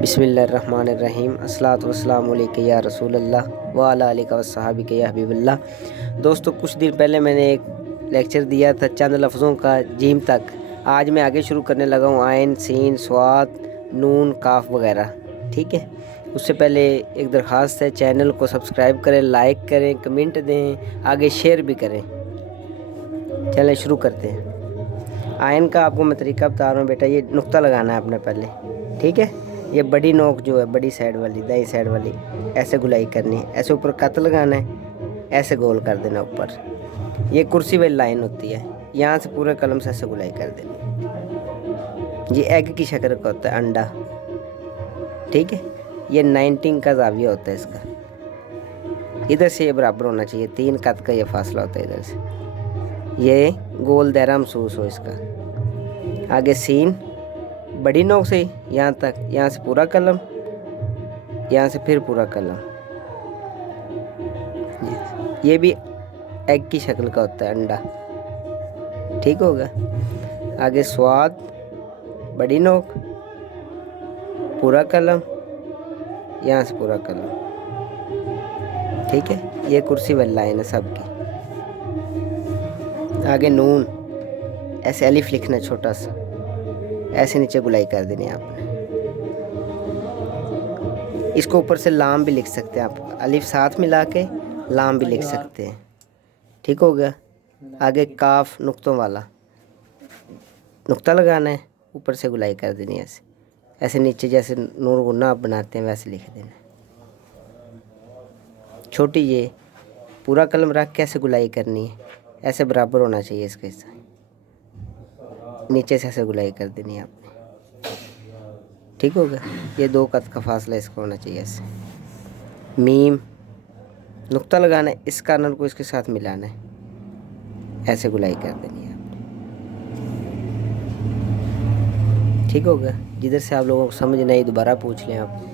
बिस्मिल्लाहिर्रहमानिर्रहीम अस्सलातु वस्सलामु अलैका या रसूलल्लाह व अला आलिका व सहाबिका या हबीबल्लाह। दोस्तों, कुछ दिन पहले मैंने एक लेक्चर दिया था चंद लफ्ज़ों का जीम तक। आज मैं आगे शुरू करने लगा हूँ आइन, सीन, स्वाद, नून, काफ वगैरह। ठीक है, उससे पहले एक दरख्वास्त है, चैनल को सब्सक्राइब करें, लाइक करें, कमेंट दें, आगे शेयर भी करें। चलें शुरू करते हैं। आयन का आपको मैं तरीका बता रहा हूँ बेटा। ये नुक्ता लगाना है आपने पहले, ठीक है। ये बड़ी नोक जो है, बड़ी साइड वाली, दाई साइड वाली, ऐसे गुलाई करनी है। ऐसे ऊपर कत लगाना है, ऐसे गोल कर देना ऊपर। ये कुर्सी वाली लाइन होती है, यहाँ से पूरे कलम से ऐसे गुलाई कर देनी। ये एग की शक्ल का होता है, अंडा, ठीक है। ये 19 का जाविया होता है इसका। इधर से ये बराबर होना चाहिए, 3 कत का ये फासला होता है इधर से। ये गोल दायरा महसूस हो इसका। आगे सीन, बड़ी नोक से यहाँ तक, यहाँ से पूरा कलम, यहाँ से फिर पूरा कलम। ये भी एग की शक्ल का होता है, अंडा, ठीक होगा। आगे स्वाद, बड़ी नोक, पूरा कलम, यहाँ से पूरा कलम, ठीक है। ये कुर्सी वाली लाइन है सबकी। आगे नून, ऐसे अलिफ लिखना है छोटा सा, ऐसे नीचे गुलाई कर देनी है आपने। इसको ऊपर से लाम भी लिख सकते हैं आप, अलिफ साथ मिला के लाम भी लिख सकते हैं, ठीक हो गया। आगे काफ, नुक्तों वाला नुक्ता लगाना है, ऊपर से गुलाई कर देनी है ऐसे। ऐसे नीचे जैसे नूर गुन्ना आप बनाते हैं वैसे लिख देना। छोटी ये पूरा कलम रख के ऐसे गुलाई करनी है, ऐसे बराबर होना चाहिए इसके हिस्सा। नीचे से ऐसे गुलाई कर देनी है आपने, ठीक हो गया। ये 2 कत का फासला इसका होना चाहिए ऐसे। मीम, नुक्ता लगाना है, इस कार्नर को इसके साथ मिलाना है, ऐसे गुलाई कर देनी है आपने, ठीक हो गया। जिधर से आप लोगों को समझ नहीं दोबारा पूछ लें आप।